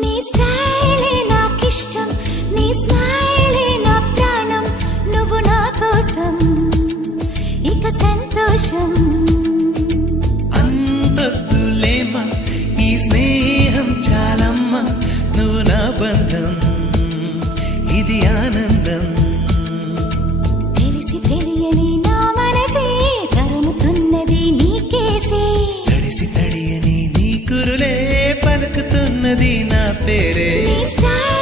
నీ స్టైలే నాకిష్టం, నీ స్మైలే నా ప్రాణం, నువ్వు నా కోసం ఇక సంతోషం. అంతొద్దులేమా ఈ స్నేహం చాలమ్మా, నువ్వు నా బంధం ఇది ఆనందం. తెలిసి తెలియని నా మనసే తరుముతున్నది నీకేసే, తడిసి తడియని నీ కురులే పలుకుతున్నది నా పేరే. నీ స్టైల్